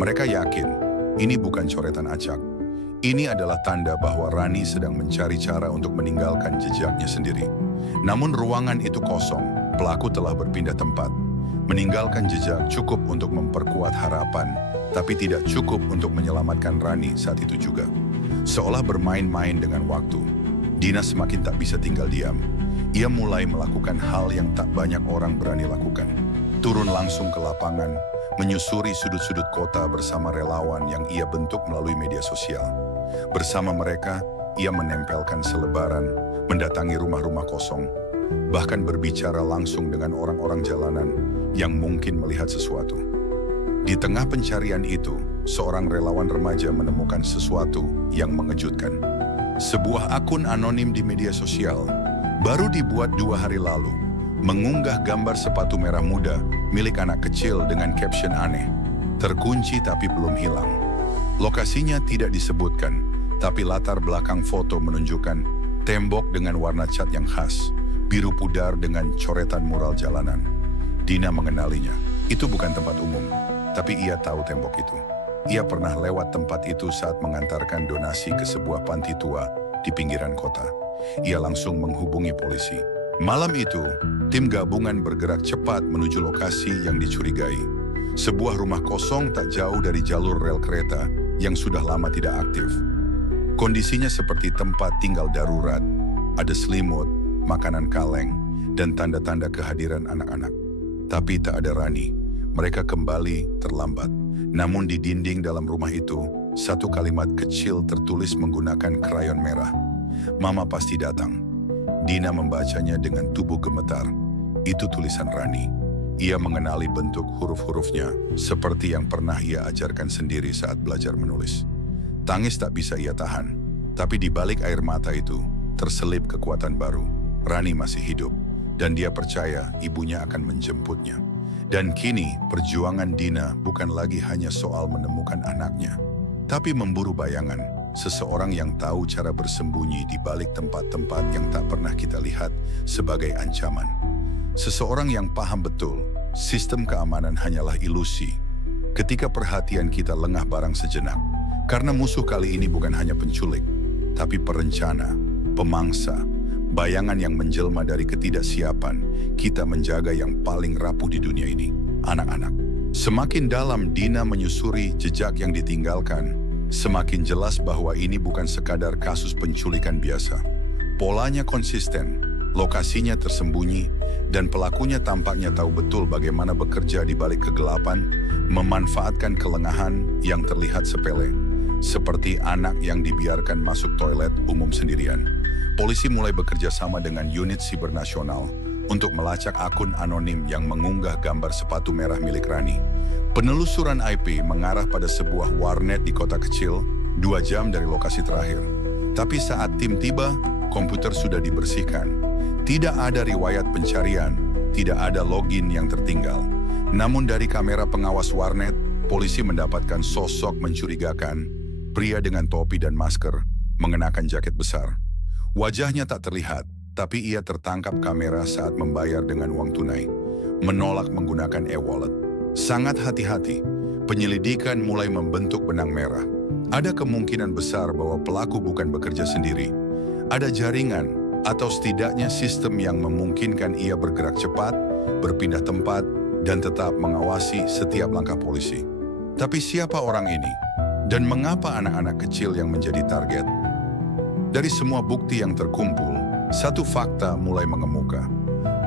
Mereka yakin ini bukan coretan acak. Ini adalah tanda bahwa Rani sedang mencari cara untuk meninggalkan jejaknya sendiri. Namun ruangan itu kosong, pelaku telah berpindah tempat. Meninggalkan jejak cukup untuk memperkuat harapan, tapi tidak cukup untuk menyelamatkan Rani saat itu juga. Seolah bermain-main dengan waktu, Dina semakin tak bisa tinggal diam. Ia mulai melakukan hal yang tak banyak orang berani lakukan. Turun langsung ke lapangan, menyusuri sudut-sudut kota bersama relawan yang ia bentuk melalui media sosial. Bersama mereka, ia menempelkan selebaran, mendatangi rumah-rumah kosong, bahkan berbicara langsung dengan orang-orang jalanan yang mungkin melihat sesuatu. Di tengah pencarian itu, seorang relawan remaja menemukan sesuatu yang mengejutkan. Sebuah akun anonim di media sosial, baru dibuat 2 hari lalu, mengunggah gambar sepatu merah muda milik anak kecil dengan caption aneh, "Terkunci tapi belum hilang." Lokasinya tidak disebutkan, tapi latar belakang foto menunjukkan tembok dengan warna cat yang khas, biru pudar dengan coretan mural jalanan. Dina mengenalinya. Itu bukan tempat umum, tapi ia tahu tembok itu. Ia pernah lewat tempat itu saat mengantarkan donasi ke sebuah panti tua di pinggiran kota. Ia langsung menghubungi polisi. Malam itu, tim gabungan bergerak cepat menuju lokasi yang dicurigai. Sebuah rumah kosong tak jauh dari jalur rel kereta yang sudah lama tidak aktif. Kondisinya seperti tempat tinggal darurat, ada selimut, makanan kaleng, dan tanda-tanda kehadiran anak-anak. Tapi tak ada Rani. Mereka kembali terlambat. Namun di dinding dalam rumah itu, satu kalimat kecil tertulis menggunakan krayon merah. "Mama pasti datang." Dina membacanya dengan tubuh gemetar. Itu tulisan Rani. Ia mengenali bentuk huruf-hurufnya seperti yang pernah ia ajarkan sendiri saat belajar menulis. Tangis tak bisa ia tahan, tapi di balik air mata itu terselip kekuatan baru. Rani masih hidup, dan dia percaya ibunya akan menjemputnya. Dan kini perjuangan Dina bukan lagi hanya soal menemukan anaknya, tapi memburu bayangan, seseorang yang tahu cara bersembunyi di balik tempat-tempat yang tak pernah kita lihat sebagai ancaman. Seseorang yang paham betul, sistem keamanan hanyalah ilusi. Ketika perhatian kita lengah barang sejenak, karena musuh kali ini bukan hanya penculik, tapi perencana, pemangsa, bayangan yang menjelma dari ketidaksiapan, kita menjaga yang paling rapuh di dunia ini, anak-anak. Semakin dalam Dina menyusuri jejak yang ditinggalkan, semakin jelas bahwa ini bukan sekadar kasus penculikan biasa. Polanya konsisten, lokasinya tersembunyi, dan pelakunya tampaknya tahu betul bagaimana bekerja di balik kegelapan, memanfaatkan kelengahan yang terlihat sepele, seperti anak yang dibiarkan masuk toilet umum sendirian. Polisi mulai bekerja sama dengan unit siber nasional untuk melacak akun anonim yang mengunggah gambar sepatu merah milik Rani. Penelusuran IP mengarah pada sebuah warnet di kota kecil, 2 jam dari lokasi terakhir. Tapi saat tim tiba, komputer sudah dibersihkan. Tidak ada riwayat pencarian, tidak ada login yang tertinggal. Namun dari kamera pengawas warnet, polisi mendapatkan sosok mencurigakan, pria dengan topi dan masker, mengenakan jaket besar. Wajahnya tak terlihat, tapi ia tertangkap kamera saat membayar dengan uang tunai, menolak menggunakan e-wallet. Sangat hati-hati, penyelidikan mulai membentuk benang merah. Ada kemungkinan besar bahwa pelaku bukan bekerja sendiri. Ada jaringan, atau setidaknya sistem yang memungkinkan ia bergerak cepat, berpindah tempat, dan tetap mengawasi setiap langkah polisi. Tapi siapa orang ini? Dan mengapa anak-anak kecil yang menjadi target? Dari semua bukti yang terkumpul, satu fakta mulai mengemuka.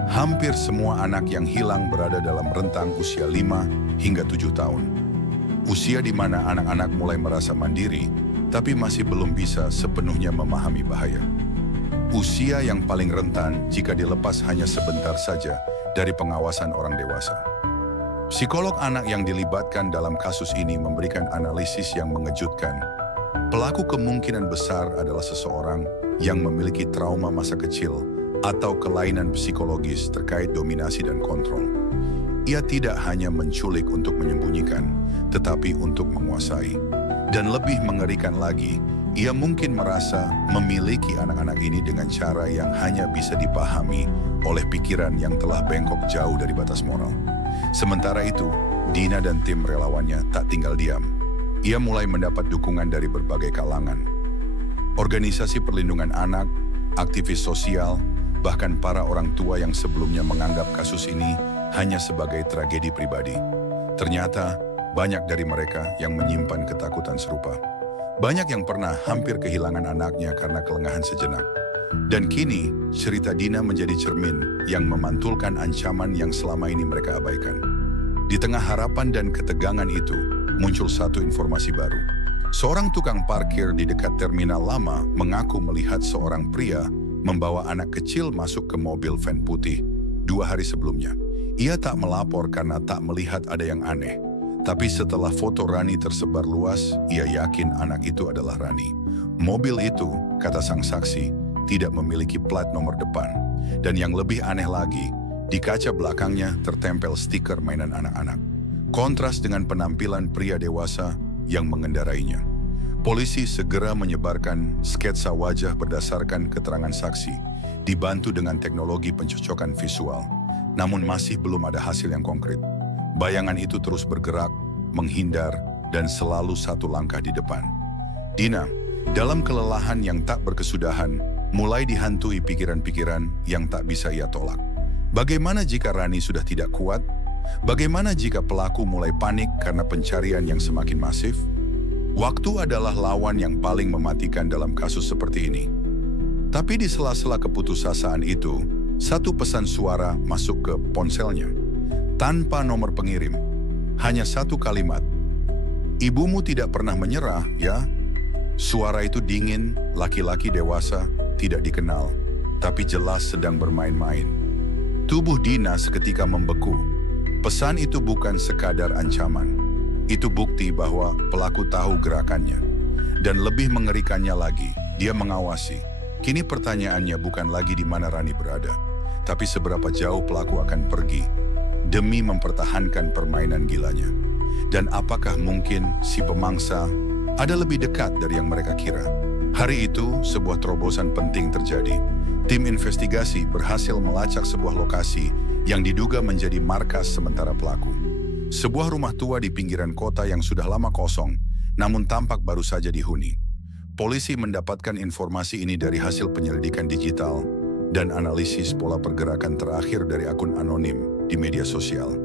Hampir semua anak yang hilang berada dalam rentang usia 5 hingga 7 tahun. Usia di mana anak-anak mulai merasa mandiri, tapi masih belum bisa sepenuhnya memahami bahaya. Usia yang paling rentan jika dilepas hanya sebentar saja dari pengawasan orang dewasa. Psikolog anak yang dilibatkan dalam kasus ini memberikan analisis yang mengejutkan. Pelaku kemungkinan besar adalah seseorang yang memiliki trauma masa kecil atau kelainan psikologis terkait dominasi dan kontrol. Ia tidak hanya menculik untuk menyembunyikan, tetapi untuk menguasai. Dan lebih mengerikan lagi, ia mungkin merasa memiliki anak-anak ini dengan cara yang hanya bisa dipahami oleh pikiran yang telah bengkok jauh dari batas moral. Sementara itu, Dina dan tim relawannya tak tinggal diam. Ia mulai mendapat dukungan dari berbagai kalangan. Organisasi perlindungan anak, aktivis sosial, bahkan para orang tua yang sebelumnya menganggap kasus ini hanya sebagai tragedi pribadi. Ternyata, banyak dari mereka yang menyimpan ketakutan serupa. Banyak yang pernah hampir kehilangan anaknya karena kelengahan sejenak. Dan kini, cerita Dina menjadi cermin yang memantulkan ancaman yang selama ini mereka abaikan. Di tengah harapan dan ketegangan itu, muncul satu informasi baru. Seorang tukang parkir di dekat terminal lama mengaku melihat seorang pria membawa anak kecil masuk ke mobil van putih 2 hari sebelumnya. Ia tak melapor karena tak melihat ada yang aneh. Tapi setelah foto Rani tersebar luas, ia yakin anak itu adalah Rani. Mobil itu, kata sang saksi, tidak memiliki plat nomor depan. Dan yang lebih aneh lagi, di kaca belakangnya tertempel stiker mainan anak-anak. Kontras dengan penampilan pria dewasa yang mengendarainya. Polisi segera menyebarkan sketsa wajah berdasarkan keterangan saksi, dibantu dengan teknologi pencocokan visual. Namun masih belum ada hasil yang konkret. Bayangan itu terus bergerak, menghindar, dan selalu satu langkah di depan. Dina, dalam kelelahan yang tak berkesudahan, mulai dihantui pikiran-pikiran yang tak bisa ia tolak. Bagaimana jika Rani sudah tidak kuat? Bagaimana jika pelaku mulai panik karena pencarian yang semakin masif? Waktu adalah lawan yang paling mematikan dalam kasus seperti ini. Tapi di sela-sela keputusasaan itu, satu pesan suara masuk ke ponselnya. Tanpa nomor pengirim, hanya satu kalimat. Ibumu tidak pernah menyerah, ya? Suara itu dingin, laki-laki dewasa, tidak dikenal, tapi jelas sedang bermain-main. Tubuh Dina seketika membeku. Pesan itu bukan sekadar ancaman. Itu bukti bahwa pelaku tahu gerakannya. Dan lebih mengerikannya lagi, dia mengawasi. Kini pertanyaannya bukan lagi di mana Rani berada, tapi seberapa jauh pelaku akan pergi demi mempertahankan permainan gilanya. Dan apakah mungkin si pemangsa ada lebih dekat dari yang mereka kira? Hari itu, sebuah terobosan penting terjadi. Tim investigasi berhasil melacak sebuah lokasi yang diduga menjadi markas sementara pelaku. Sebuah rumah tua di pinggiran kota yang sudah lama kosong, namun tampak baru saja dihuni. Polisi mendapatkan informasi ini dari hasil penyelidikan digital dan analisis pola pergerakan terakhir dari akun anonim di media sosial.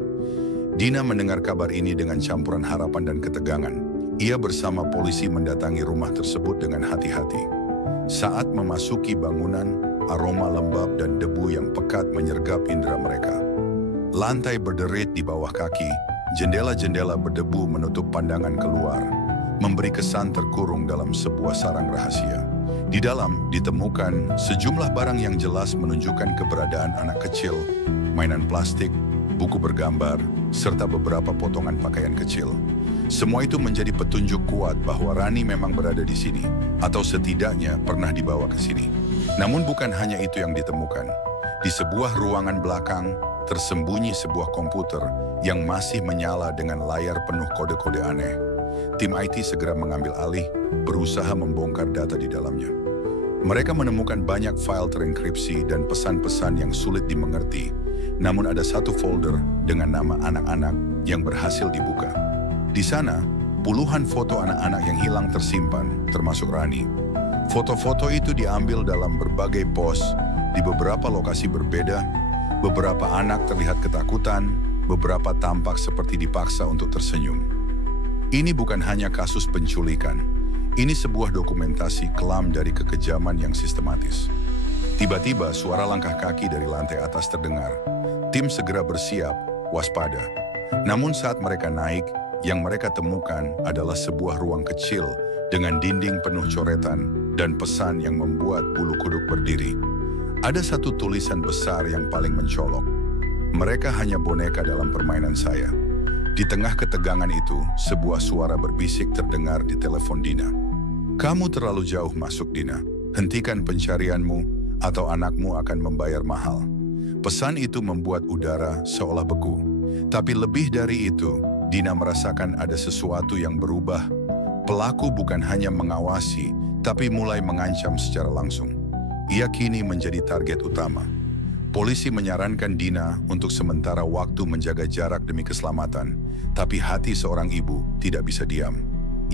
Dina mendengar kabar ini dengan campuran harapan dan ketegangan. Ia bersama polisi mendatangi rumah tersebut dengan hati-hati. Saat memasuki bangunan, aroma lembab dan debu yang pekat menyergap indera mereka. Lantai berderit di bawah kaki, jendela-jendela berdebu menutup pandangan keluar, memberi kesan terkurung dalam sebuah sarang rahasia. Di dalam ditemukan sejumlah barang yang jelas menunjukkan keberadaan anak kecil, mainan plastik, buku bergambar, serta beberapa potongan pakaian kecil. Semua itu menjadi petunjuk kuat bahwa Rani memang berada di sini, atau setidaknya pernah dibawa ke sini. Namun bukan hanya itu yang ditemukan. Di sebuah ruangan belakang, tersembunyi sebuah komputer yang masih menyala dengan layar penuh kode-kode aneh. Tim IT segera mengambil alih, berusaha membongkar data di dalamnya. Mereka menemukan banyak file terenkripsi dan pesan-pesan yang sulit dimengerti. Namun ada satu folder dengan nama anak-anak yang berhasil dibuka. Di sana, puluhan foto anak-anak yang hilang tersimpan, termasuk Rani. Foto-foto itu diambil dalam berbagai pose, di beberapa lokasi berbeda. Beberapa anak terlihat ketakutan, beberapa tampak seperti dipaksa untuk tersenyum. Ini bukan hanya kasus penculikan, ini sebuah dokumentasi kelam dari kekejaman yang sistematis. Tiba-tiba suara langkah kaki dari lantai atas terdengar. Tim segera bersiap, waspada. Namun saat mereka naik, yang mereka temukan adalah sebuah ruang kecil dengan dinding penuh coretan dan pesan yang membuat bulu kuduk berdiri. Ada satu tulisan besar yang paling mencolok. Mereka hanya boneka dalam permainan saya. Di tengah ketegangan itu, sebuah suara berbisik terdengar di telepon Dina. Kamu terlalu jauh masuk, Dina. Hentikan pencarianmu atau anakmu akan membayar mahal. Pesan itu membuat udara seolah beku. Tapi lebih dari itu, Dina merasakan ada sesuatu yang berubah. Pelaku bukan hanya mengawasi, tapi mulai mengancam secara langsung. Ia kini menjadi target utama. Polisi menyarankan Dina untuk sementara waktu menjaga jarak demi keselamatan, tapi hati seorang ibu tidak bisa diam.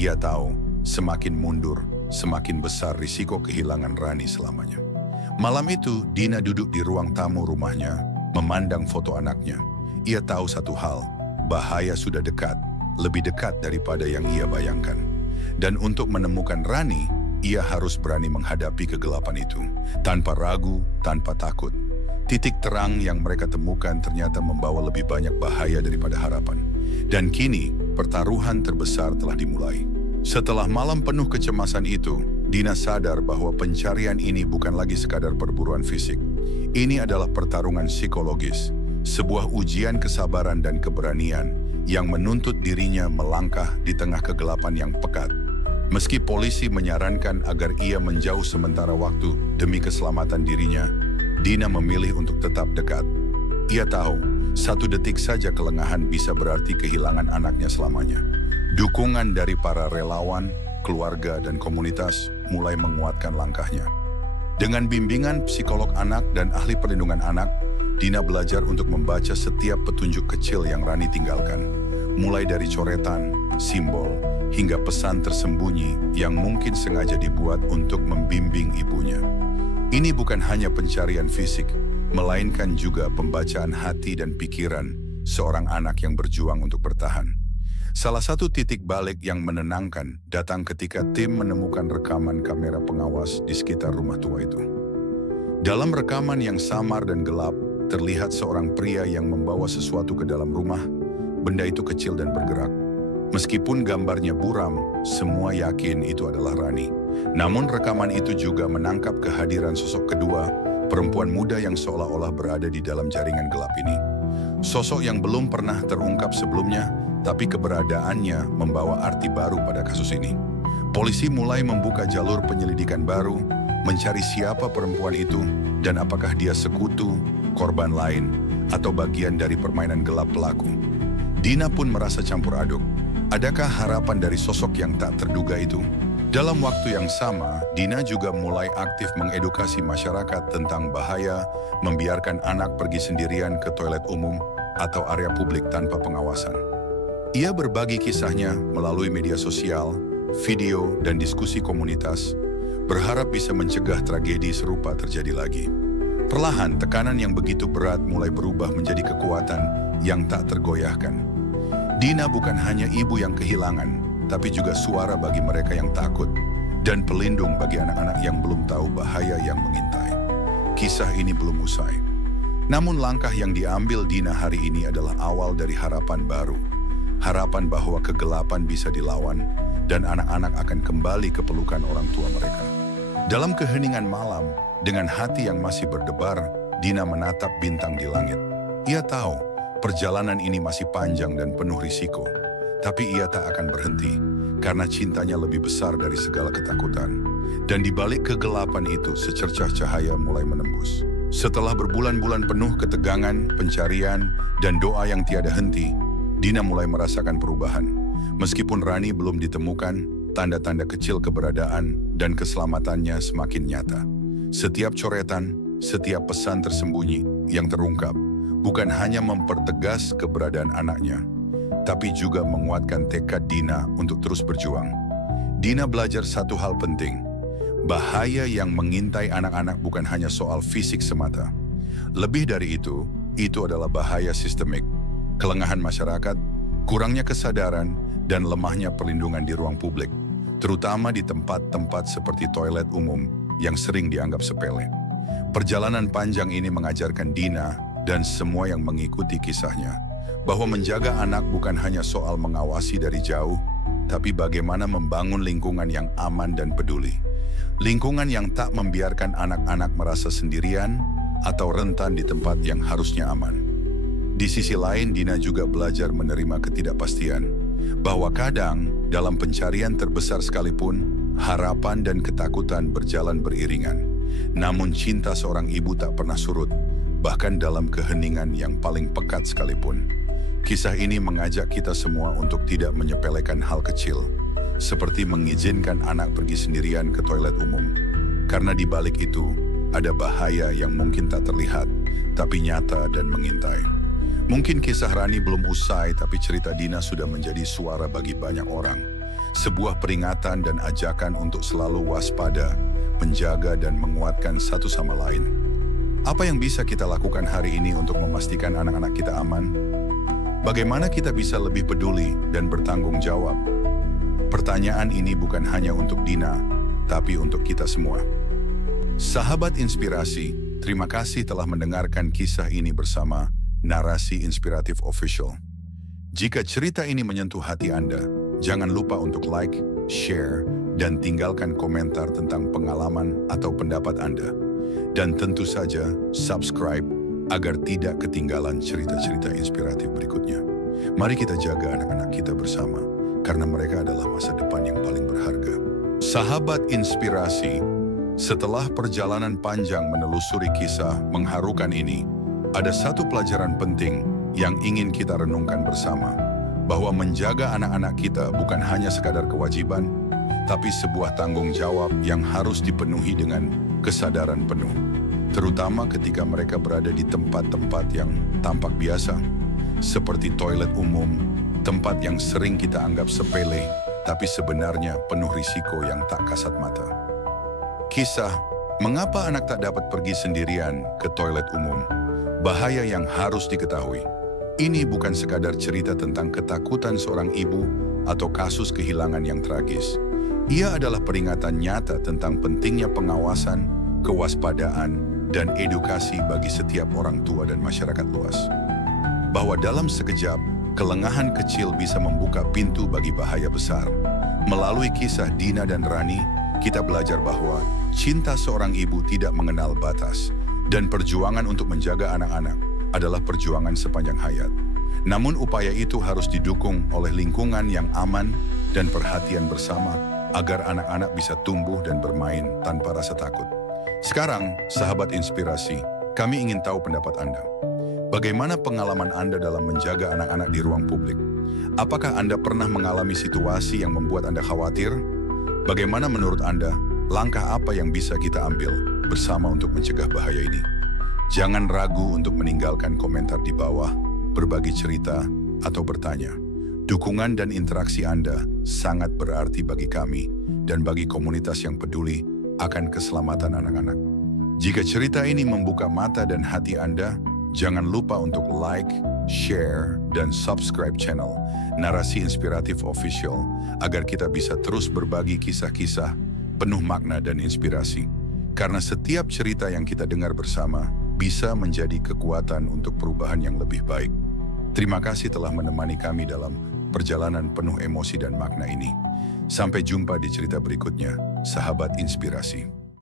Ia tahu, semakin mundur, semakin besar risiko kehilangan Rani selamanya. Malam itu, Dina duduk di ruang tamu rumahnya, memandang foto anaknya. Ia tahu satu hal, bahaya sudah dekat, lebih dekat daripada yang ia bayangkan. Dan untuk menemukan Rani, ia harus berani menghadapi kegelapan itu, tanpa ragu, tanpa takut. Titik terang yang mereka temukan ternyata membawa lebih banyak bahaya daripada harapan. Dan kini, pertaruhan terbesar telah dimulai. Setelah malam penuh kecemasan itu, Dina sadar bahwa pencarian ini bukan lagi sekadar perburuan fisik. Ini adalah pertarungan psikologis, sebuah ujian kesabaran dan keberanian yang menuntut dirinya melangkah di tengah kegelapan yang pekat. Meski polisi menyarankan agar ia menjauh sementara waktu demi keselamatan dirinya, Dina memilih untuk tetap dekat. Ia tahu, satu detik saja kelengahan bisa berarti kehilangan anaknya selamanya. Dukungan dari para relawan, keluarga, dan komunitas mulai menguatkan langkahnya. Dengan bimbingan psikolog anak dan ahli perlindungan anak, Dina belajar untuk membaca setiap petunjuk kecil yang Rani tinggalkan. Mulai dari coretan, simbol, hingga pesan tersembunyi yang mungkin sengaja dibuat untuk membimbing ibunya. Ini bukan hanya pencarian fisik, melainkan juga pembacaan hati dan pikiran seorang anak yang berjuang untuk bertahan. Salah satu titik balik yang menenangkan datang ketika tim menemukan rekaman kamera pengawas di sekitar rumah tua itu. Dalam rekaman yang samar dan gelap, terlihat seorang pria yang membawa sesuatu ke dalam rumah. Benda itu kecil dan bergerak. Meskipun gambarnya buram, semua yakin itu adalah Rani. Namun rekaman itu juga menangkap kehadiran sosok kedua, perempuan muda yang seolah-olah berada di dalam jaringan gelap ini. Sosok yang belum pernah terungkap sebelumnya, tapi keberadaannya membawa arti baru pada kasus ini. Polisi mulai membuka jalur penyelidikan baru, mencari siapa perempuan itu dan apakah dia sekutu, korban lain, atau bagian dari permainan gelap pelaku. Dina pun merasa campur aduk. Adakah harapan dari sosok yang tak terduga itu? Dalam waktu yang sama, Dina juga mulai aktif mengedukasi masyarakat tentang bahaya membiarkan anak pergi sendirian ke toilet umum atau area publik tanpa pengawasan. Ia berbagi kisahnya melalui media sosial, video, dan diskusi komunitas, berharap bisa mencegah tragedi serupa terjadi lagi. Perlahan, tekanan yang begitu berat mulai berubah menjadi kekuatan yang tak tergoyahkan. Dina bukan hanya ibu yang kehilangan, tapi juga suara bagi mereka yang takut dan pelindung bagi anak-anak yang belum tahu bahaya yang mengintai. Kisah ini belum usai. Namun langkah yang diambil Dina hari ini adalah awal dari harapan baru. Harapan bahwa kegelapan bisa dilawan dan anak-anak akan kembali ke pelukan orang tua mereka. Dalam keheningan malam, dengan hati yang masih berdebar, Dina menatap bintang di langit. Ia tahu perjalanan ini masih panjang dan penuh risiko. Tapi ia tak akan berhenti, karena cintanya lebih besar dari segala ketakutan. Dan di balik kegelapan itu, secercah cahaya mulai menembus. Setelah berbulan-bulan penuh ketegangan, pencarian, dan doa yang tiada henti, Dina mulai merasakan perubahan. Meskipun Rani belum ditemukan, tanda-tanda kecil keberadaan dan keselamatannya semakin nyata. Setiap coretan, setiap pesan tersembunyi yang terungkap, bukan hanya mempertegas keberadaan anaknya, tapi juga menguatkan tekad Dina untuk terus berjuang. Dina belajar satu hal penting. Bahaya yang mengintai anak-anak bukan hanya soal fisik semata. Lebih dari itu adalah bahaya sistemik. Kelengahan masyarakat, kurangnya kesadaran, dan lemahnya perlindungan di ruang publik, terutama di tempat-tempat seperti toilet umum yang sering dianggap sepele. Perjalanan panjang ini mengajarkan Dina dan semua yang mengikuti kisahnya bahwa menjaga anak bukan hanya soal mengawasi dari jauh, tapi bagaimana membangun lingkungan yang aman dan peduli. Lingkungan yang tak membiarkan anak-anak merasa sendirian atau rentan di tempat yang harusnya aman. Di sisi lain, Dina juga belajar menerima ketidakpastian, bahwa kadang dalam pencarian terbesar sekalipun, harapan dan ketakutan berjalan beriringan. Namun cinta seorang ibu tak pernah surut, bahkan dalam keheningan yang paling pekat sekalipun. Kisah ini mengajak kita semua untuk tidak menyepelekan hal kecil, seperti mengizinkan anak pergi sendirian ke toilet umum. Karena di balik itu, ada bahaya yang mungkin tak terlihat, tapi nyata dan mengintai. Mungkin kisah Rani belum usai, tapi cerita Dina sudah menjadi suara bagi banyak orang. Sebuah peringatan dan ajakan untuk selalu waspada, menjaga dan menguatkan satu sama lain. Apa yang bisa kita lakukan hari ini untuk memastikan anak-anak kita aman? Bagaimana kita bisa lebih peduli dan bertanggung jawab? Pertanyaan ini bukan hanya untuk Dina, tapi untuk kita semua. Sahabat Inspirasi, terima kasih telah mendengarkan kisah ini bersama Narasi Inspiratif Official. Jika cerita ini menyentuh hati Anda, jangan lupa untuk like, share, dan tinggalkan komentar tentang pengalaman atau pendapat Anda. Dan tentu saja, subscribe agar tidak ketinggalan cerita-cerita inspiratif berikutnya. Mari kita jaga anak-anak kita bersama, karena mereka adalah masa depan yang paling berharga. Sahabat Inspirasi, setelah perjalanan panjang menelusuri kisah mengharukan ini, ada satu pelajaran penting yang ingin kita renungkan bersama, bahwa menjaga anak-anak kita bukan hanya sekadar kewajiban, tapi sebuah tanggung jawab yang harus dipenuhi dengan kesadaran penuh. Terutama ketika mereka berada di tempat-tempat yang tampak biasa, seperti toilet umum, tempat yang sering kita anggap sepele, tapi sebenarnya penuh risiko yang tak kasat mata. Kisah, mengapa anak tak dapat pergi sendirian ke toilet umum? Bahaya yang harus diketahui. Ini bukan sekadar cerita tentang ketakutan seorang ibu atau kasus kehilangan yang tragis. Ia adalah peringatan nyata tentang pentingnya pengawasan, kewaspadaan, dan edukasi bagi setiap orang tua dan masyarakat luas. Bahwa dalam sekejap, kelengahan kecil bisa membuka pintu bagi bahaya besar. Melalui kisah Dina dan Rani, kita belajar bahwa cinta seorang ibu tidak mengenal batas, dan perjuangan untuk menjaga anak-anak adalah perjuangan sepanjang hayat. Namun upaya itu harus didukung oleh lingkungan yang aman dan perhatian bersama agar anak-anak bisa tumbuh dan bermain tanpa rasa takut. Sekarang, sahabat inspirasi, kami ingin tahu pendapat Anda. Bagaimana pengalaman Anda dalam menjaga anak-anak di ruang publik? Apakah Anda pernah mengalami situasi yang membuat Anda khawatir? Bagaimana menurut Anda, langkah apa yang bisa kita ambil bersama untuk mencegah bahaya ini? Jangan ragu untuk meninggalkan komentar di bawah, berbagi cerita, atau bertanya. Dukungan dan interaksi Anda sangat berarti bagi kami dan bagi komunitas yang peduli akan keselamatan anak-anak. Jika cerita ini membuka mata dan hati Anda, jangan lupa untuk like, share, dan subscribe channel Narasi Inspiratif Official agar kita bisa terus berbagi kisah-kisah penuh makna dan inspirasi. Karena setiap cerita yang kita dengar bersama bisa menjadi kekuatan untuk perubahan yang lebih baik. Terima kasih telah menemani kami dalam perjalanan penuh emosi dan makna ini. Sampai jumpa di cerita berikutnya, sahabat inspirasi.